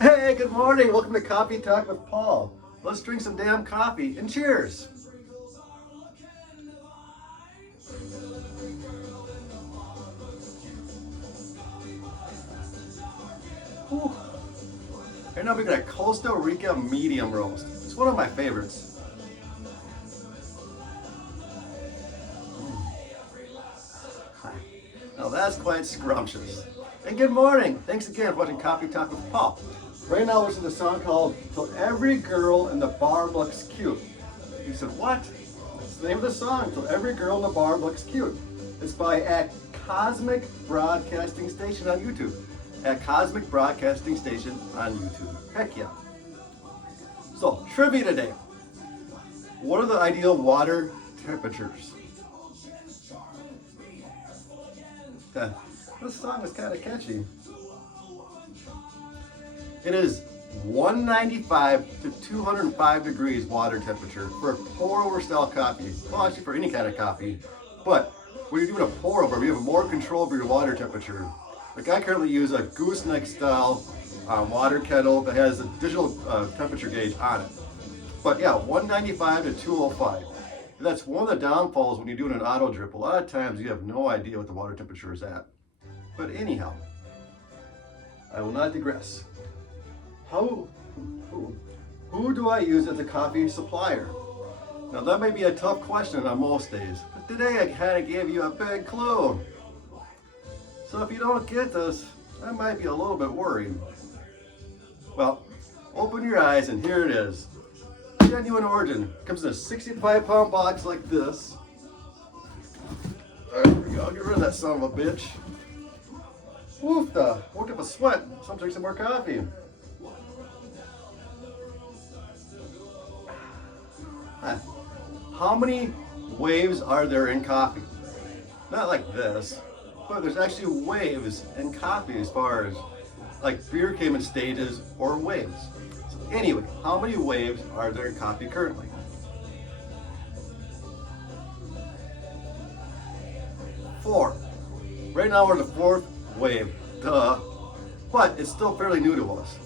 Hey, good morning. Welcome to Coffee Talk with Paul. Let's drink some damn coffee and cheers. Whew. Right now we got a Costa Rica medium roast. It's one of my favorites. Now that's quite scrumptious. And good morning. Thanks again for watching Coffee Talk with Paul. Right now we're listening to a song called Till Every Girl in the Bar Looks Cute. You said, what? That's the name of the song, Till Every Girl in the Bar Looks Cute. It's by at Cosmic Broadcasting Station on YouTube. At Cosmic Broadcasting Station on YouTube. Heck yeah. So, trivia today. What are the ideal water temperatures? This song is kind of catchy. It is 195 to 205 degrees water temperature for a pour-over style coffee. Well, actually for any kind of coffee. But when you're doing a pour-over, you have more control over your water temperature. Like I currently use a gooseneck style water kettle that has a digital temperature gauge on it. But yeah, 195 to 205. That's one of the downfalls when you're doing an auto drip. A lot of times you have no idea what the water temperature is at. But anyhow, I will not digress. Who do I use as a coffee supplier? Now that may be a tough question on most days, but today I kind of gave you a big clue. So if you don't get this, I might be a little bit worried. Well, open your eyes and here it is. Genuine Origin. Comes in a 65-pound box like this. There we go, get rid of that son of a bitch. Woofda, worked up a sweat. So I'm drinking some more coffee. How many waves are there in coffee? Not like this, but there's actually waves in coffee as far as like beer came in stages or waves. So anyway, how many waves are there in coffee currently? 4. Right now we're in the 4th wave, duh. But it's still fairly new to us.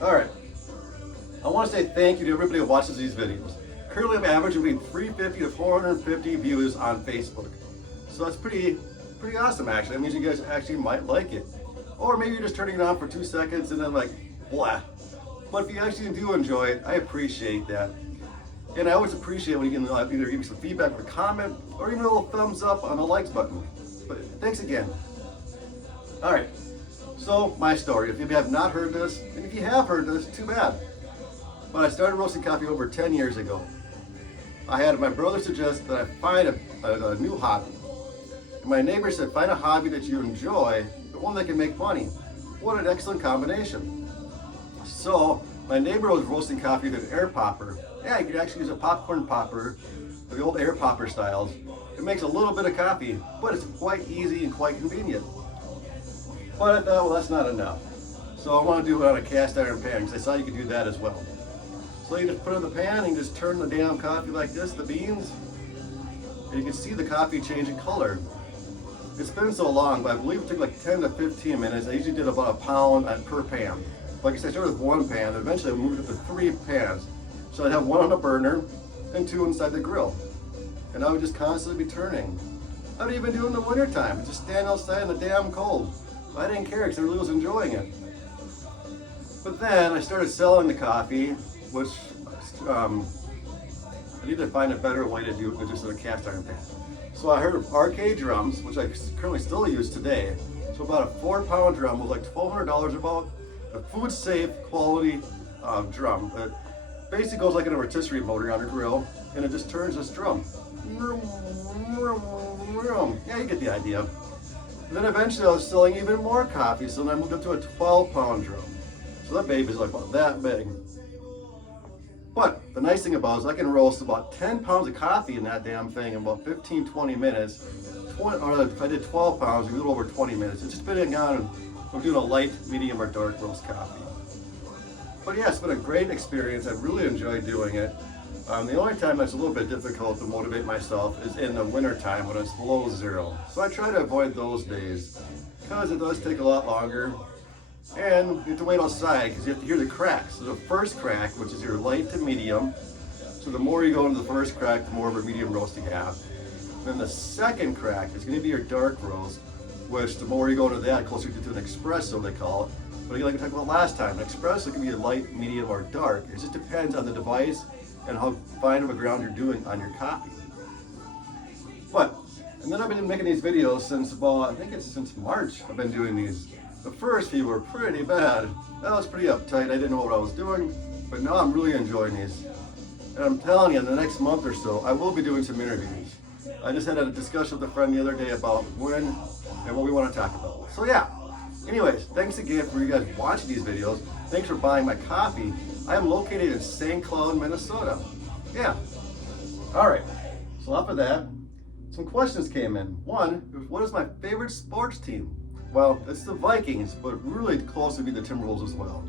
Alright, I want to say thank you to everybody who watches these videos. Currently I'm averaging between 350 to 450 views on Facebook. So that's pretty awesome actually. That means you guys actually might like it. Or maybe you're just turning it on for 2 seconds and then like, blah. But if you actually do enjoy it, I appreciate that. And I always appreciate when you can either give me some feedback or comment, or even a little thumbs up on the likes button. But thanks again. Alright, so my story. If you have not heard this, and if you have heard this, too bad. But I started roasting coffee over 10 years ago. I had my brother suggest that I find a new hobby. And my neighbor said, find a hobby that you enjoy, but one that can make money. What an excellent combination. So, my neighbor was roasting coffee with an air popper. Yeah, you could actually use a popcorn popper, the old air popper styles. It makes a little bit of coffee, but it's quite easy and quite convenient. But I thought, well, that's not enough. So I want to do it on a cast iron pan, because I saw you could do that as well. So you just put it in the pan and you just turn the damn coffee like this, the beans, and you can see the coffee changing color. It's been so long, but I believe it took like 10 to 15 minutes. I usually did about a pound per pan. Like I said, I started with 1 pan, and eventually I moved it to 3 pans. So I'd have 1 on the burner and 2 inside the grill. And I would just constantly be turning. I would even do it in the winter time, just stand outside in the damn cold. I didn't care because I really was enjoying it. But then I started selling the coffee, which I need to find a better way to do it than just in a cast iron pan. So I heard of RK drums, which I currently still use today. So about a 4-pound drum was like $1,200 about. A food safe quality drum that basically goes like in a rotisserie motor on a grill, and it just turns this drum. Yeah, you get the idea. And then eventually I was selling even more coffee, so then I moved up to a 12-pound drum. So that baby's like about that big. But the nice thing about it is I can roast about 10 pounds of coffee in that damn thing in about 15-20 minutes. Or if I did 12 pounds, a little over 20 minutes. It's just depending on if I'm doing a light, medium, or dark roast coffee. But yeah, it's been a great experience. I've really enjoyed doing it. The only time that's a little bit difficult to motivate myself is in the winter time when it's below 0. So I try to avoid those days because it does take a lot longer. And you have to wait outside because you have to hear the cracks. So the first crack, which is your light to medium. So the more you go into the first crack, the more of a medium roast you have. Then the second crack is going to be your dark roast, which the more you go into that, the closer you get to an espresso, they call it. But like we talked about last time, an espresso can be a light, medium, or dark. It just depends on the device and how fine of a ground you're doing on your coffee. And then I've been making these videos since about, I think it's since March I've been doing these. The first few were pretty bad. I was pretty uptight, I didn't know what I was doing, but now I'm really enjoying these. And I'm telling you, in the next month or so, I will be doing some interviews. I just had a discussion with a friend the other day about when and what we want to talk about. So yeah, anyways, thanks again for you guys watching these videos. Thanks for buying my coffee. I am located in St. Cloud, Minnesota. Yeah. All right, so off of that, some questions came in. One, what is my favorite sports team? Well, it's the Vikings, but really close to be the Timberwolves as well.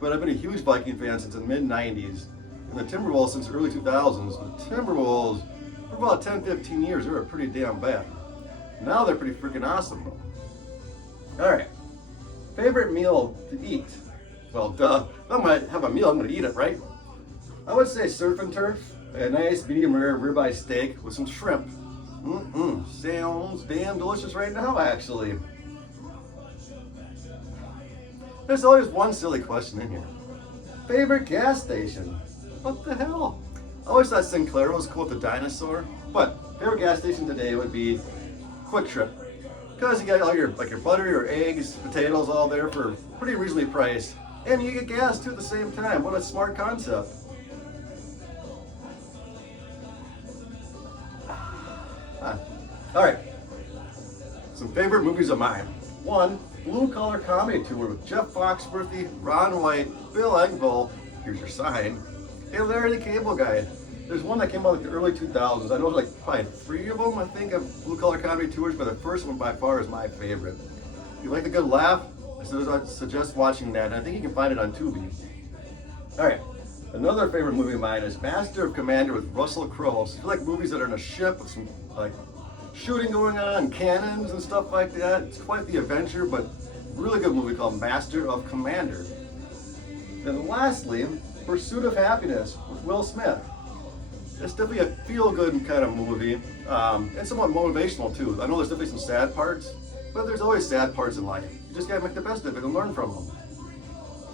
But I've been a huge Viking fan since the mid-90s, and the Timberwolves since the early 2000s. The Timberwolves, for about 10, 15 years, they were pretty damn bad. Now they're pretty freaking awesome though. All right, favorite meal to eat? Well, duh, if I'm gonna have a meal, I'm gonna eat it, right? I would say surf and turf, a nice medium rare ribeye steak with some shrimp. Sounds damn delicious right now, actually. There's always one silly question in here. Favorite gas station? What the hell? I always thought Sinclair was cool with the dinosaur, but favorite gas station today would be Quick Trip. Because you got all your butter, your eggs, potatoes all there for pretty reasonably priced. And you get gas too at the same time. What a smart concept. All right, some favorite movies of mine. One, Blue Collar Comedy Tour with Jeff Foxworthy, Ron White, Bill Engvall, here's your sign, and Larry the Cable Guy. There's one that came out in the early 2000s. I know there's like probably 3 of them, I think, of Blue Collar Comedy Tours, but the first one by far is my favorite. If you like a good laugh, I suggest watching that, and I think you can find it on Tubi. All right, another favorite movie of mine is Master of Commander with Russell Crowe. So if you like movies that are in a ship with some like shooting going on, cannons and stuff like that, it's quite the adventure, but really good movie called Master of Commander. Then lastly, Pursuit of Happiness with Will Smith. It's definitely a feel-good kind of movie, and somewhat motivational too. I know there's definitely some sad parts, but there's always sad parts in life. You just gotta make the best of it and learn from them.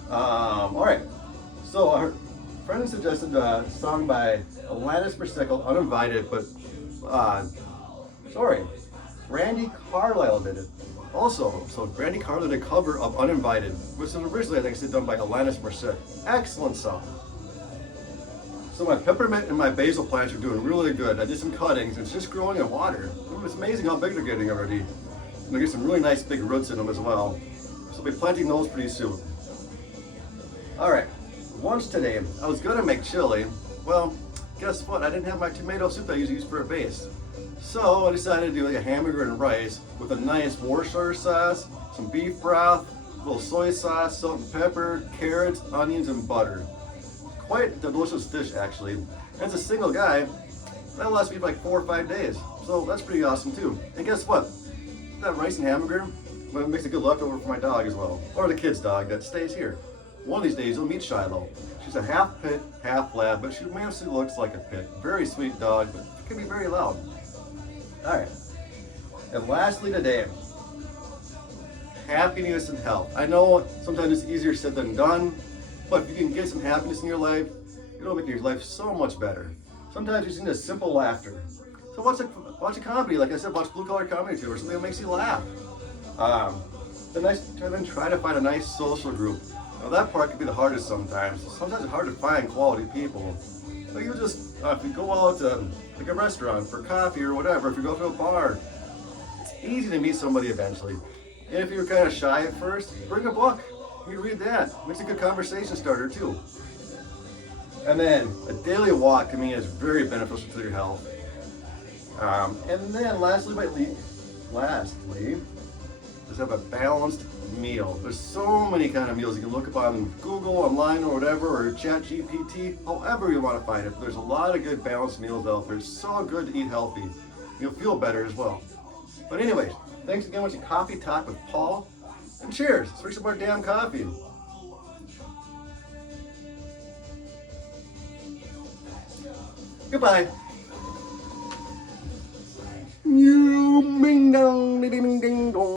All right, so our friend suggested a song by Alanis Morissette, Uninvited, but Brandi Carlile did it. Also, so Brandi Carlile did a cover of Uninvited, which was originally, I think, done by Alanis Morissette. Excellent song. So my peppermint and my basil plants are doing really good. I did some cuttings, and it's just growing in water. It's amazing how big they're getting already. And they get some really nice big roots in them as well. So I'll be planting those pretty soon. All right, lunch today, I was gonna make chili. Well, guess what? I didn't have my tomato soup that I usually use for a base. So I decided to do like a hamburger and rice with a nice Worcestershire sauce, some beef broth, a little soy sauce, salt and pepper, carrots, onions, and butter. Quite a delicious dish, actually. And as a single guy, that'll last me for like 4 or 5 days. So that's pretty awesome too. And guess what? That rice and hamburger makes a good leftover for my dog as well. Or the kid's dog that stays here. One of these days you'll meet Shiloh. She's a half pit, half lab, but she mostly looks like a pit. Very sweet dog, but can be very loud. All right. And lastly today, happiness and health. I know sometimes it's easier said than done, but if you can get some happiness in your life, it'll make your life so much better. Sometimes you just need a simple laughter. So watch a comedy, like I said, watch Blue Collar Comedy Tour, or something that makes you laugh. Then try to find a nice social group. Now that part can be the hardest sometimes. Sometimes it's hard to find quality people. But you just, if you go out to like a restaurant for coffee or whatever, if you go to a bar, it's easy to meet somebody eventually. And if you're kind of shy at first, bring a book. You read that. Makes a good conversation starter too. And then a daily walk to me is very beneficial to your health. And then lastly, just have a balanced meal. There's so many kind of meals you can look up on Google, online, or whatever, or ChatGPT, however you want to find it. There's a lot of good balanced meals out there. It's so good to eat healthy. You'll feel better as well. But anyways, thanks again for watching Coffee Talk with Paul. And cheers. Let's drink some more damn coffee. Goodbye. You ding dong, ding ding ding dong.